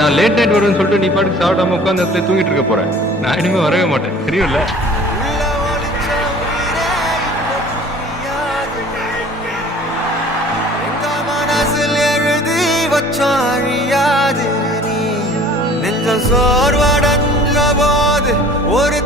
நான் late night வருவேன்னு சொல்லிட்டு நீ பாட்டுக்கு சாப்பிடாம உட்காந்து இடத்துல தூங்கிட்டு இருக்க போறேன். நான் இனிமே வரவே மாட்டேன், தெரியும்ல? சோர்வடைந்த போது ஒரு